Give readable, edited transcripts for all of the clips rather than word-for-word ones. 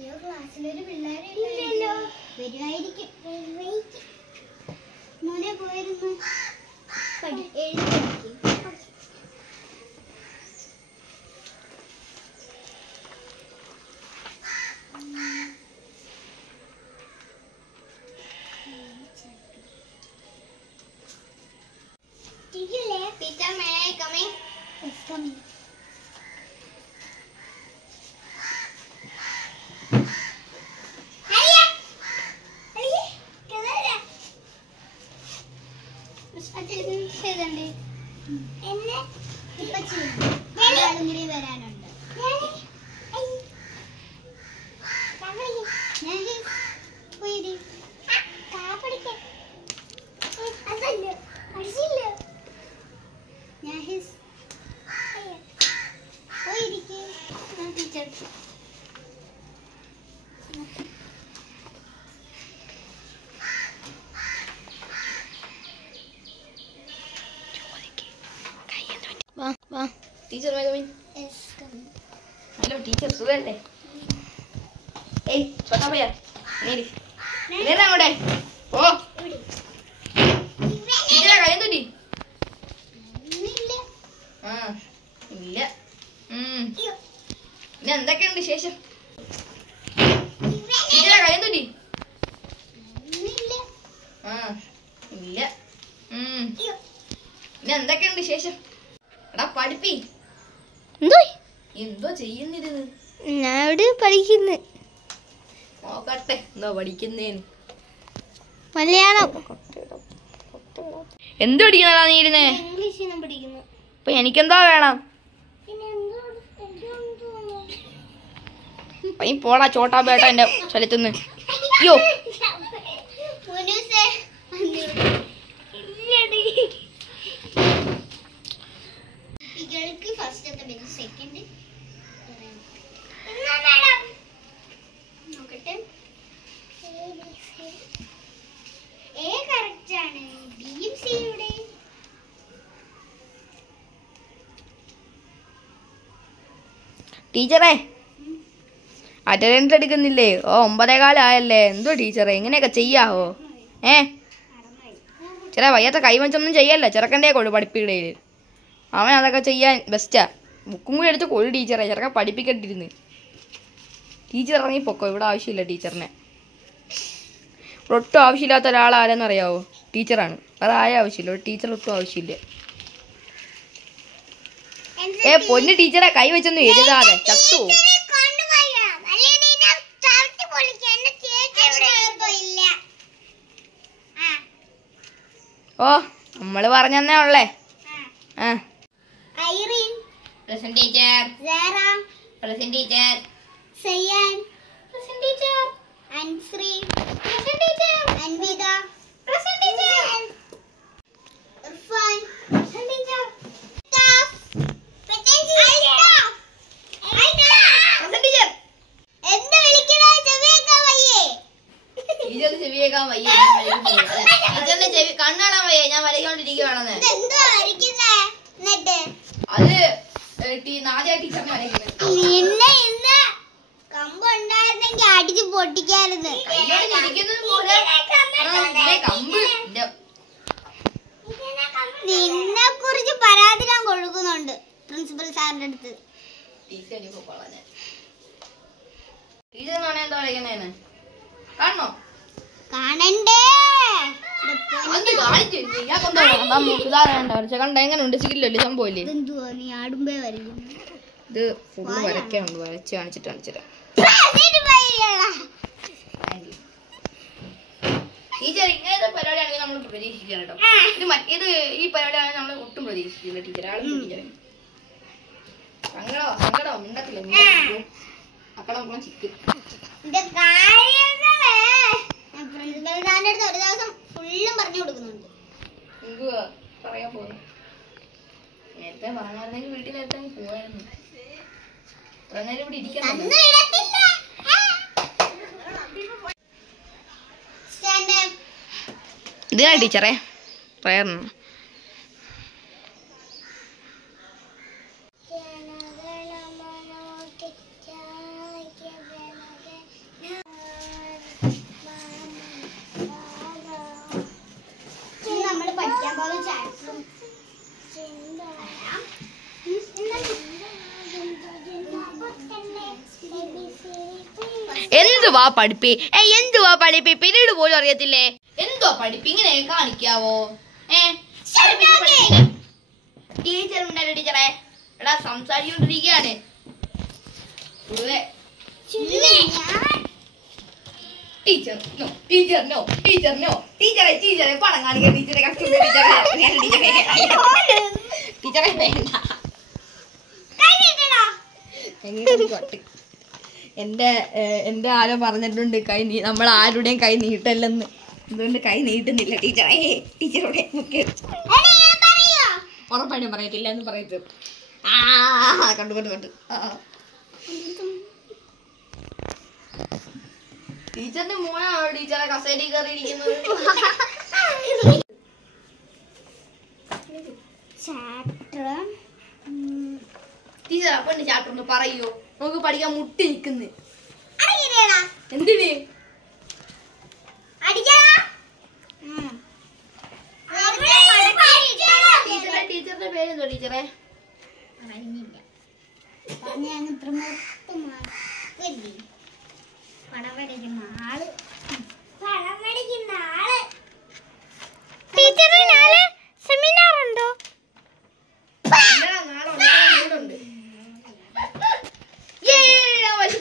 ക്ലാസ്സിലൊരു പിള്ളേരില്ലല്ലോ. വരുമായിരിക്കും. മോനെ പോയിരുന്നു എഴുതി. Teacher, may I come in? Yes, come in. വരാനുണ്ട്. ടീച്ചർ ടീച്ചർ ഹലോ ടീച്ചർ സുഖല്ലേ? ഏയ് ചോട്ടാ പയ്യ അങ്ങോട്ടെ ഓ ടീച്ചറെ കയ്യും തുറ്റി ആ ഇല്ല. പിന്നെ എന്തൊക്കെയുണ്ട് വിശേഷം? ടീച്ചറെ കയ്യും തുറ്റി ആ ഇല്ല. പിന്നെ എന്തൊക്കെയുണ്ട് വിശേഷം? എടാ പഠിപ്പി എന്തോ ചെയ്യുന്നിരുന്ന്? ഞാൻ ഇവിടെ പഠിക്കുന്നു. നോക്കട്ടെ എന്തോ പഠിക്കുന്നേന്ന്. മലയാളം. എന്ത് പഠിക്കുന്നതാ നീ ഇരുന്നേ? ഇംഗ്ലീഷ് പഠിക്കുന്നു. അപ്പൊ എനിക്കെന്താ വേണം? നീ പോടാ ചോട്ടാ ബേട്ട എന്റെ സ്ഥലത്തുനിന്ന്. അയ്യോ നോക്കട്ടെ. എ കറക്റ്റ് ആണ്. ബിയും സിയുടെ ടീച്ചറേ അറ്റൻഡൻസ് എടുക്കുന്നില്ലേ? ഓ 9:15 ആയല്ലേ. എന്തോ ടീച്ചറേ ഇങ്ങനെയൊക്കെ ചെയ്യാവോ? ചെറ വയ്യാത്ത കൈവച്ചൊന്നും ചെയ്യല്ല. ചെറുക്കൻ്റെ കൊള്ളു പഠിപ്പിക്കടയിൽ. അവൻ അതൊക്കെ ചെയ്യാൻ ബെസ്റ്റാ. ബുക്കും കൂടി എടുത്ത് കൊള്ളു ടീച്ചറെ. ചെറുക്കൻ പഠിപ്പിക്കട്ടിരുന്ന്. ടീച്ചർ ഇറങ്ങി പൊക്കോ. ഇവിടെ ആവശ്യമില്ല ടീച്ചറിനെ. ഒട്ടും ആവശ്യമില്ലാത്ത ഒരാളാരെന്നറിയാവോ? ടീച്ചറാണ്. അത് ആയ ആവശ്യമില്ല. ഒരു ടീച്ചർ ഒട്ടും ആവശ്യമില്ല. പൊന്ന് ടീച്ചറെ കൈ വെച്ചൊന്നും എഴുതാതെ ചത്തു. ഓ നമ്മള് പറഞ്ഞേ ഉള്ളേ. Present teacher. Present teacher. Sayyan. Present teacher. Anshree. Present teacher. Anvitha. Present teacher. Irfan. Present teacher. ചെവിയേക്കാൻ വയ്യ. ചെവി കണ്ണാടാൻ വയ്യ. ഞാൻ വരയ്ക്കൊണ്ടിരിക്കുവാണെന്ന്. അത് നാദിയ ടീച്ചറിനെ വരയ്ക്കുന്നത്. കമ്പുണ്ടായിരുന്നെങ്കിൽ അടിച്ച് പൊട്ടിക്കായിരുന്നു. നിന്നെ കുറിച്ച് പരാതി ഞാൻ കൊടുക്കുന്നുണ്ട് പ്രിൻസിപ്പൽ സാറിന്റെ അടുത്ത്. ടീച്ചറിനാണ് എന്താ വരയ്ക്കുന്നതെന്ന് കാണണോ? കാണണ്ടേ. കണ്ട എങ്ങനെയുണ്ട്? സിഗില്ലല്ലേ സംഭവല്ലേ? എന്തുവാ നീ ആടുമ്പേ വരയ്ക്കുന്നു? ഇത് ഫുള്ള് വരയ്ക്കാനുണ്ട്. വരച്ച് കാണിച്ചിട്ട് ടീച്ചർ ഇങ്ങനത്തെ പരിപാടിയാണെങ്കിൽ നമ്മൾ പ്രതീക്ഷിക്കാം കേട്ടോ. ഇത് മറ്റേത് ഈ പരിപാടിയാണെങ്കിൽ നമ്മൾ ഒട്ടും പ്രതീക്ഷിക്കില്ല ടീച്ചർ. ടീച്ചറെ സങ്കടോ മിണ്ടത്തില്ല. അക്കടം ചിക്ക് പ്രിൻസിപ്പൽ സാറിന്റെ അടുത്ത് ഒരു ദിവസം ഫുള്ളും പറഞ്ഞു കൊടുക്കുന്നുണ്ട്. എന്തുവാ പറയാൻ പോകുന്നു? നേരത്തെ പറഞ്ഞായിരുന്നെങ്കിൽ വീട്ടിൽ നേരത്തെ പോവായിരുന്നു. ഇത്ര നേരം ഇവിടെ ഇരിക്കാൻ ഇതിനാ ടീച്ചറെ പറയാറുണ്ട്. നമ്മൾ പഠിക്കാൻ പോകുന്ന ചാപ്റ്ററും എന്തുവാ പഠിപ്പി പിന്നീട് പോലും അറിയത്തില്ലേ? എന്തുവാ പഠിപ്പി ഇങ്ങനെ കാണിക്കാവോ? ടീച്ചർ ഉണ്ടല്ലോ ടീച്ചറെ. എടാ സംസാരിച്ചോണ്ടിരിക്കുകയാണ്. ടീച്ചറെ പണം കാണിക്കാൻ ടീച്ചറെ ടീച്ചറെ വേണ്ട. എന്റെ ആരോ പറഞ്ഞിട്ടുണ്ട് നമ്മൾ ആരുടെയും കൈ നീട്ടല്ലെന്ന്. അതുകൊണ്ട് കൈ നീട്ടുന്നില്ല ടീച്ചറെ. ടീച്ചറുടെ ഉറപ്പായിട്ടും പറയത്തില്ല എന്ന് പറയത്ത്. കണ്ടു ടീച്ചറിന്റെ മോനാണോ ടീച്ചറെ കസേരയിൽ കയറിയിരിക്കുന്നത്? ടീച്ചർ അപ്പൊ എന്റെ ചാപ്റ്റർ ഒന്ന് പറയോ? നമുക്ക് പഠിക്കാൻ മുട്ടി നിൽക്കുന്നു. എന്തിന് ടീച്ചറിന്റെ പേരെന്തോ ടീച്ചറെ? സെമിനാർ ഉണ്ടോ?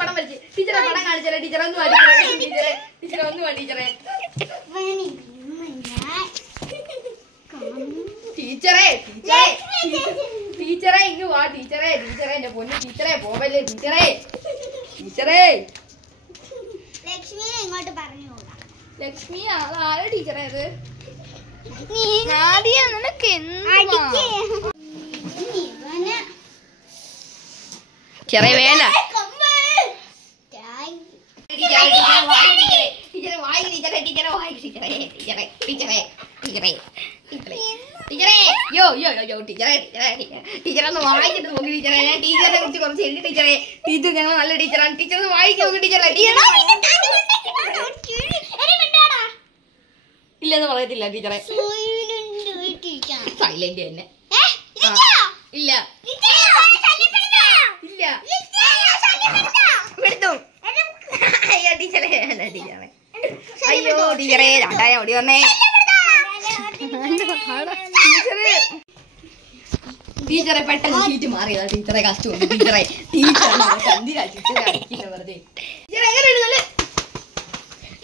പടം വരച്ച് ടീച്ചറെ പടം കാണിച്ചേ. ടീച്ചറെ ഒന്ന് ടീച്ചറെ ഒന്ന് വാ ടീച്ചറെ. ടീച്ചറെ ഇങ്ങ് വാ ടീച്ചറെ. എന്റെ പൊന്നു ടീച്ചറെ പോവല്ലേ ടീച്ചറെ. ലക്ഷ്മിയെ ഇങ്ങോട്ട് പറഞ്ഞു. ലക്ഷ്മി ആരാ ടീച്ചറെ? അത് നിനക്ക് ചെറിയ വേല. ടീച്ചറൊന്ന് വായിച്ചിട്ട് നോക്കി ടീച്ചറെ. ടീച്ചറെ കുറിച്ച് കുറച്ച് എഴുതി ടീച്ചറെ. ടീച്ചർ ഞങ്ങൾ നല്ല ടീച്ചറാണ്. ടീച്ചർ ഒന്ന് വായിച്ചു നോക്കി ടീച്ചറെ. ഇല്ലെന്ന് പറയത്തില്ല ടീച്ചറെ. സൈലന്റ് തന്നെ. ഇല്ല അയ്യോ ടീച്ചറെ അയ്യോ ടീച്ചറെ രണ്ടായ ഓടി വന്നേ. ടീച്ചറെ പെട്ടെന്ന് സീറ്റ് മാറിയതാ ടീച്ചറെ. കഷ്ടമുണ്ട് ടീച്ചറെ.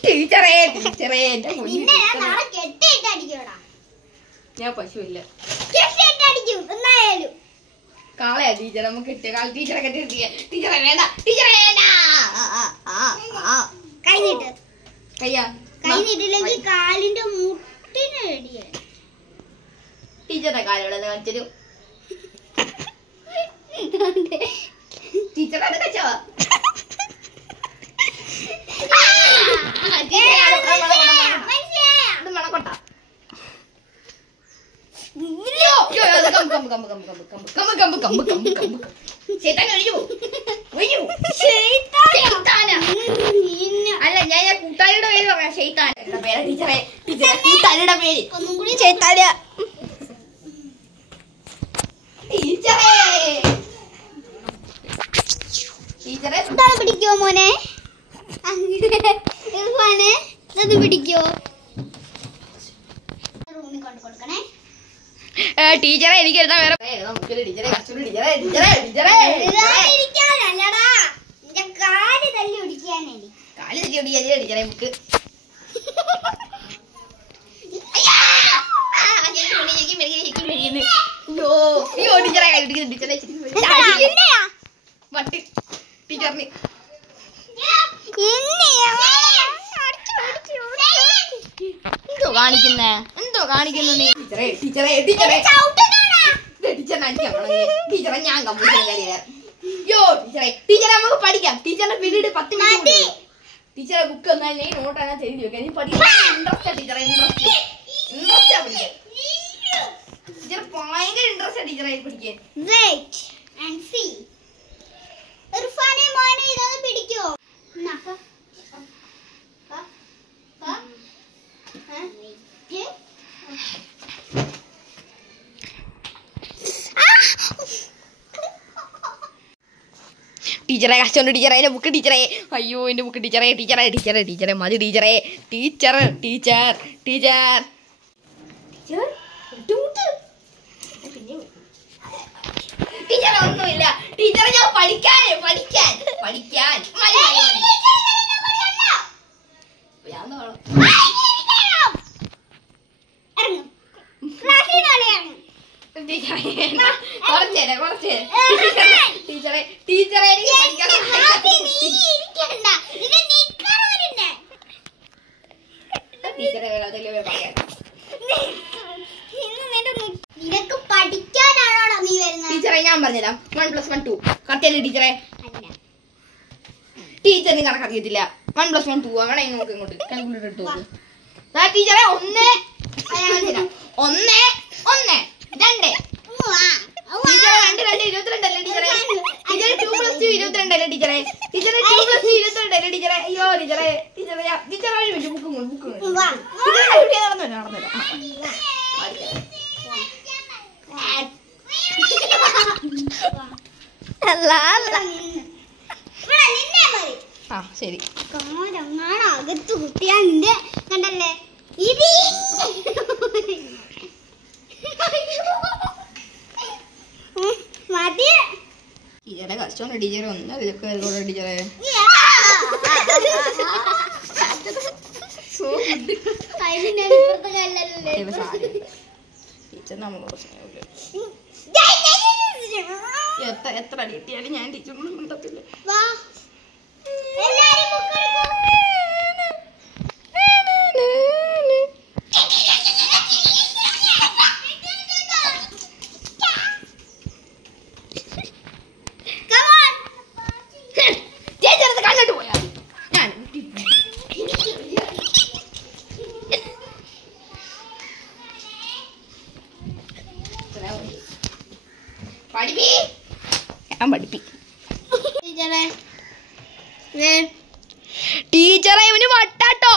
ടീച്ചറെ ഞാൻ പശുവില്ല കാളയാ ടീച്ചറെ. നമുക്ക് ടീച്ചറെ കെട്ടിയ ടീച്ചറെ വേണ്ട. ടീച്ചറെ കയ്യാ കൈ നീട്ടില്ലെങ്കിൽ കാലിന്റെ മുട്ടിന് അടിയ. ടീച്ചറുടെ കാലോടെ കാണിച്ചു. ടീച്ചറെ കച്ചോ മണക്കൊട്ട. അല്ല ഞാൻ കൂട്ടാളിയുടെ പേര് പറയാം. ഷെയ്ത്താന്റെ പേര് ടീച്ചറെ. കൂട്ടാളിയുടെ പേര് ഒന്നും കൂടി ഷെയ്ത്താന. ടീച്ചറെ പിടിക്കോ മോനെ? പിടിക്കോ? റൂമിൽ കൊണ്ട് കൊടുക്കണേ. ടീച്ചറെ എനിക്ക് എഴുതാൻ വേറെ കാല് തല്ലി ഒടിക്കാനേ. കാല് തല്ലി ഒടിക്കാ ടീച്ചറെ ബുക്ക്. വട്ട് ടീച്ചറിന് എന്തോ കാണിക്കുന്നു നീ? ടീച്ചറെ ഞാൻ ടീച്ചറെ നമുക്ക് പഠിക്കാം. ടീച്ചറിന്റെ പിന്നീട് 10 മിനിറ്റ് ടീച്ചറെ ബുക്ക് ഒന്നും നോട്ടാണ് എഴുതി വെക്കാൻ. ഇൻട്രസ്റ്റ് ടീച്ചറെ. ഇൻട്രസ്റ്റ് പഠിക്കാൻ ടീച്ചർ ഭയങ്കര ഇൻട്രസ്റ്റ് ടീച്ചറെ പഠിക്കാൻ. ഇർഫാനെ മോനെ ഇതൊന്ന് പിടിക്കോ? ടീച്ചറെ കഷ്ടമുണ്ട് ടീച്ചറെ എൻ്റെ ബുക്ക് ടീച്ചറെ അയ്യോ എൻ്റെ ബുക്ക് ടീച്ചറെ ടീച്ചറെ ടീച്ചറെ ടീച്ചറെ മതി ടീച്ചറെ ടീച്ചർ ടീച്ചർ ടീച്ചർ ടീച്ചർ ഒന്നുമില്ല ടീച്ചറെ ഞാൻ പഠിക്കാൻ പഠിക്കാൻ പഠിക്കാൻ കുറച്ച് ടീച്ചറെ ടീച്ചറെ നിനക്ക് പഠിക്കാനാണോടാ നീ വരുന്നത്? ടീച്ചറെ ഞാൻ പറഞ്ഞുതരാം 1+1 2 കറക്റ്റല്ലേ ടീച്ചറെ ടീച്ചറിന് കണക്കറിയത്തില്ല 1+1 2 അങ്ങനെ നോക്ക് ഇങ്ങോട്ട് കാൽക്കുലേറ്റർ എടുത്ത് നോക്ക് ടീച്ചറെ 1 1 1 2 ടീച്ചറെ 2 2 22 അല്ലേ ടീച്ചറെ ടീച്ചറെ 2+2 22 അല്ലേ ടീച്ചറെ ടീച്ചറെ 2+2 22 അല്ലേ ടീച്ചറെ അയ്യോ ടീച്ചറെ ടീച്ചറെ ടീച്ചറെ ഒരു മിനിറ്റ് ബുക്ക് നടന്നില്ല ആ ശരി അകത്ത് കുത്തിയാ നിന്റെ കണ്ടല്ലേ ഇത് മതി ടീച്ചറെ കഷ്ടമാണ് ടീച്ചറെ ഒന്നും ഇതൊക്കെ ടീച്ചറെ ടീച്ചർ നമ്മളോട് എത്ര അടി കിട്ടിയാലും ഞാൻ ടീച്ചറിനോട് മിണ്ടത്തില്ല കണ്ടിട്ട് പോയാ ഞാൻ ടീച്ചറെ ഇവന് വട്ടാട്ടോ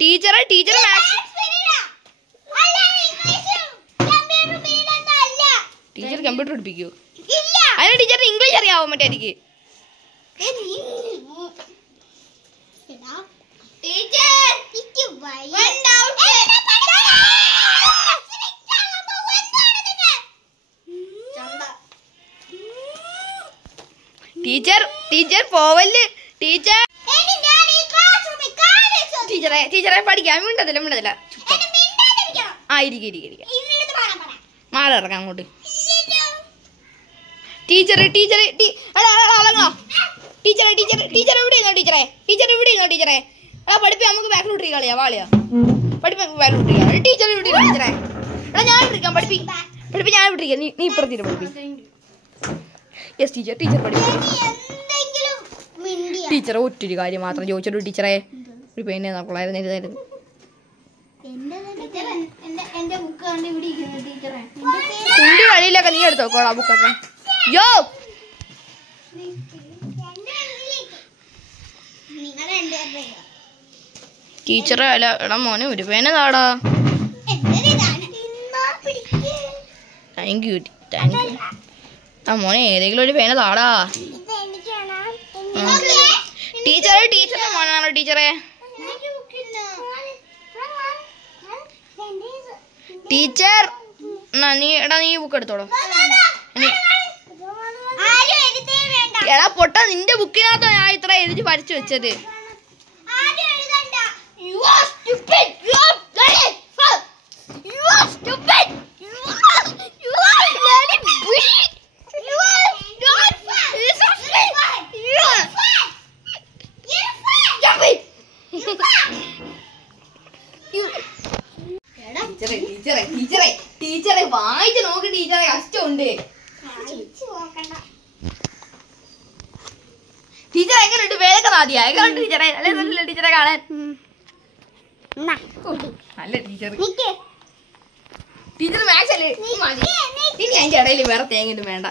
ടീച്ചറെ ടീച്ചറെ ടീച്ചർ കമ്പ്യൂട്ടർ പഠിപ്പിക്കൂ അതിന് ടീച്ചറിന് ഇംഗ്ലീഷ് അറിയാവോ മറ്റേ എനിക്ക് ടീച്ചർ ടീച്ചർ പോവല് ടീച്ചർ ടീച്ചറെ ടീച്ചറെ പഠിക്കാൻ മിണ്ടത്തില്ല ആ ഇരിക്കാം മാറി ഇറങ്ങാം അങ്ങോട്ട് ടീച്ചറെ ടീച്ചറെ അളങ്ങോ ടീച്ചറെ ടീച്ചർ ടീച്ചർ എവിടെ ഇരുന്നോ ടീച്ചറെ ടീച്ചർ ഇവിടെ ഇരുന്നോ ടീച്ചറെ പഠിപ്പി നമുക്ക് ബാക്കിലോട്ട് കളിയാ വാളിയാ പഠിപ്പി ബാക്കിലോട്ട് കളിയാ ടീച്ചർ ഇവിടെ ഇരുന്നോ ടീച്ചറെ ഞാൻ ഇരിക്കാം പഠിപ്പി ഞാൻ ഇവിടെ ഇരിക്കാം നീ ഇപ്പുറത്തിട്ട് പഠിപ്പി യെസ് ടീച്ചർ ടീച്ചർ പഠിപ്പിക്കും ടീച്ചറെ ഒറ്റൊരു കാര്യം മാത്രം ചോദിച്ചോളൂ ടീച്ചറെ ഒരു പെയിനെ നോക്കൊള്ളായിരുന്നു എഴുതായിരുന്നു കുണ്ടി വഴിയിലൊക്കെ നീ എടുത്ത് നോക്കോളാ ബുക്കൊക്കെ യോ ടീച്ചറെ അല്ല എടാ മോനെ ഒരു പേന താടാ താങ്ക് യു ആ മോനെ ഏതെങ്കിലും ഒരു പേന താടാ ടീച്ചറെ ടീച്ചറിന്റെ മോനാണോ ടീച്ചറെ ടീച്ചർ നീ ബുക്ക് എടുത്തോളൂ എടാ പൊട്ട നിന്റെ ബുക്കിനകത്തോ ഞാൻ ഇത്ര എഴുതി പഠിച്ചു വെച്ചത് ടീച്ചറെ വായിച്ചു നോക്ക് ടീച്ചറെ കഷ്ടമുണ്ട് ടീച്ചർ എങ്ങനെയുണ്ട് പേരൊക്കെ നാദിയാ എങ്ങനെയുണ്ട് ടീച്ചറെ അല്ലേ നല്ല ടീച്ചറെ കാണാൻ നല്ല ടീച്ചർ ടീച്ചർ മാത്സ് അല്ലേ ഇനി അതിന്റെ ഇടയിൽ വേറെ തേങ്ങ വേണ്ട